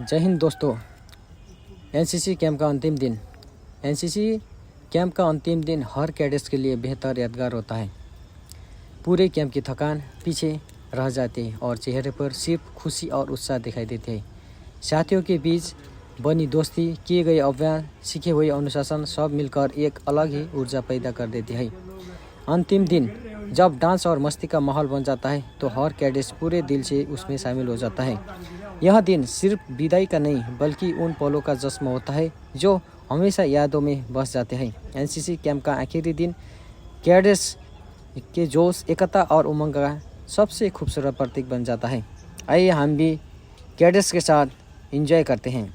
जय हिंद दोस्तों। NCC camp का अंतिम दिन। एनसीसी कैंप का अंतिम दिन हर कैडेट्स के लिए बेहतर यादगार होता है। पूरे कैंप की थकान पीछे रह जाती है और चेहरे पर सिर्फ खुशी और उत्साह दिखाई देते हैं। साथियों के बीच बनी दोस्ती, किए गए अभ्यास, सीखे हुए अनुशासन सब मिलकर एक अलग ही ऊर्जा पैदा कर देती है। अंतिम दिन जब डांस और मस्ती का माहौल बन जाता है तो हर कैडेट्स पूरे दिल से उसमें शामिल हो जाता है। यह दिन सिर्फ विदाई का नहीं बल्कि उन पलों का जश्न होता है जो हमेशा यादों में बस जाते हैं। एनसीसी कैंप का आखिरी दिन कैडेट्स के जोश, एकता और उमंग का सबसे खूबसूरत प्रतीक बन जाता है। आइए हम भी कैडेट्स के साथ एंजॉय करते हैं।